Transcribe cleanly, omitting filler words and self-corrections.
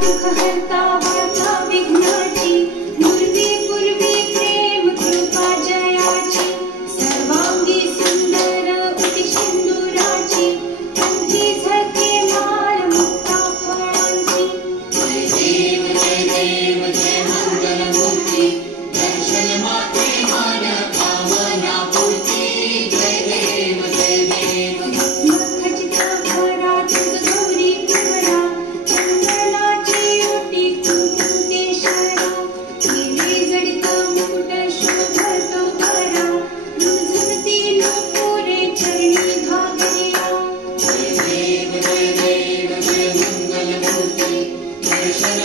दुःखहर्ता वार्ता विघ्नाची, पूर्वी पूर्वी प्रेम कृपा जयाची, सर्वांगी सुंदर उटी सिंदुराची, कंठी झळके माळ मुक्ता फळांची. जय देव जय मंगलमूर्ती, दर्शन मात्रे मान कामना पूर्ती. जय देव मखचित्रा भरा तुझ गौरी पिंपळा, चंदनाची ओटी कुंकुटेश्वरा, केळी जडित मुकुट शोभतो बरा, रुंझुनती नूपुरे चरणी घागरिया. जय देव जय मंगलमूर्ती, दर्शन